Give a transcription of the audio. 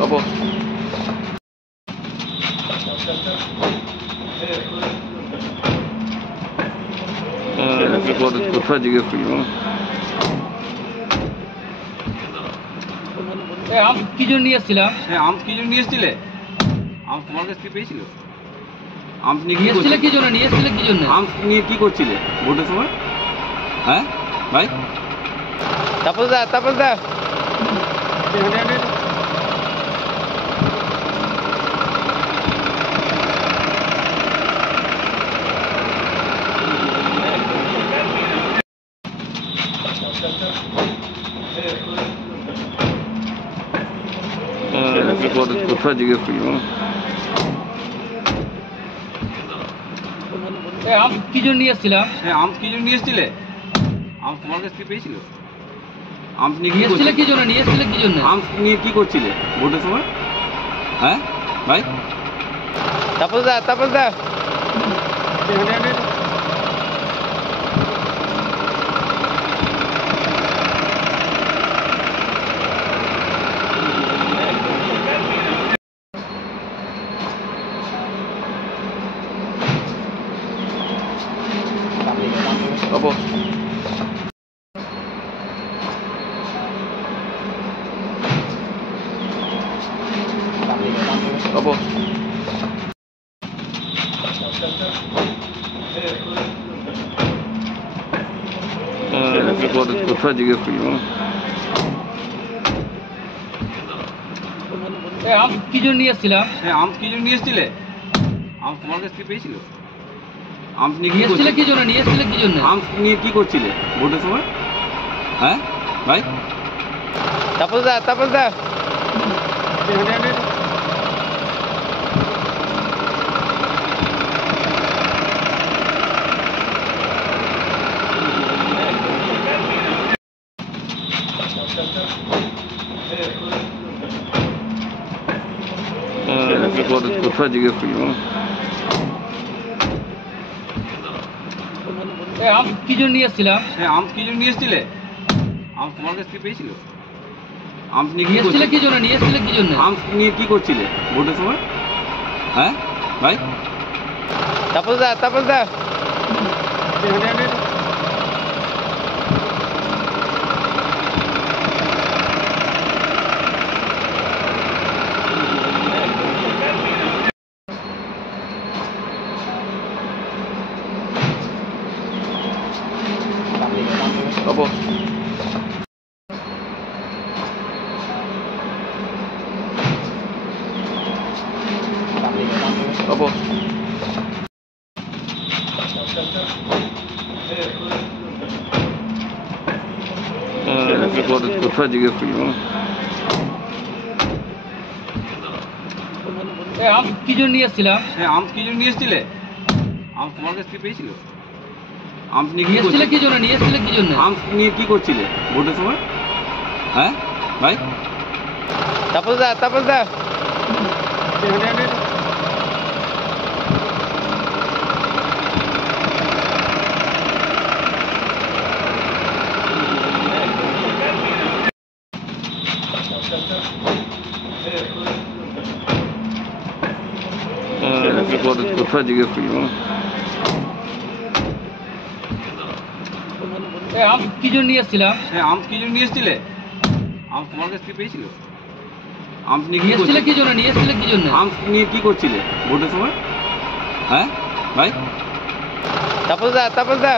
Apa? কোথায় জিজ্ঞেস করি আম কি জন্য নিয়ে এসেছিলাম? হ্যাঁ, আম কি জন্য নিয়ে এসেছিলে? আম তোমার কাছ থেকে পেয়েছিল? আম নিয়ে নিয়ে এসেছিলে কি জন্য? নিয়ে এসেছিলে কি জন্য? আম নিয়ে কি করছিলে ভোটের সময়? হ্যাঁ ভাই, তাপস দা কোথায় জিজ্ঞেস করি আম কি জন্য নিয়ে এসেছিলাম? হ্যাঁ, আম কি জন্য নিয়ে এসেছিলে? আম তোমার কাছ থেকে পেয়েছিল? আম নিয়ে নিয়ে এসেছিলে কি জন্য? নিয়ে এসেছিলে কি জন্য? আম নিয়ে কি করছিলে ভোটের সময়? হ্যাঁ ভাই, তাপস দা Apa? Apa? কোথায় জিজ্ঞেস করি আম কি জন্য নিয়ে এসেছিলাম? হ্যাঁ, আম কি জন্য নিয়ে এসেছিলে? আম তোমার কাছ থেকে পেয়েছিল? আম নিয়ে নিয়ে এসেছিলে কি জন্য? নিয়ে এসেছিলে কি জন্য? আম নিয়ে কি করছিলে ভোটের সময়? হ্যাঁ ভাই, তাপস দা কোথায় জিজ্ঞেস করি আম কি জন্য নিয়ে এসেছিলাম? হ্যাঁ, আম কি জন্য নিয়ে এসেছিলে? আম তোমার কাছ থেকে পেয়েছিল? আম নিয়ে নিয়ে এসেছিলে কি জন্য? নিয়ে এসেছিলে কি জন্য? আম নিয়ে কি করছিলে ভোটের সময়? হ্যাঁ ভাই, তাপস দা Apa? Apa? কোথায় জিজ্ঞেস করি আম কি জন্য নিয়ে এসেছিলাম? হ্যাঁ, আম কি জন্য নিয়ে এসেছিলে? আম তোমার কাছ থেকে পেয়েছিল? আম নিয়ে নিয়ে এসেছিলে কি জন্য? নিয়ে এসেছিলে কি জন্য? আম নিয়ে কি করছিলে ভোটের সময়? হ্যাঁ ভাই, তাপস দা কোথায় জিজ্ঞেস করি আম কি জন্য নিয়ে এসেছিলাম? হ্যাঁ, আম কি জন্য নিয়ে এসেছিলে? আম তোমার কাছ থেকে পেয়েছিল? আম নিয়ে নিয়ে এসেছিলে কি জন্য? নিয়ে এসেছিলে কি জন্য? আম নিয়ে কি করছিলে ভোটের সময়? হ্যাঁ ভাই, তাপস দা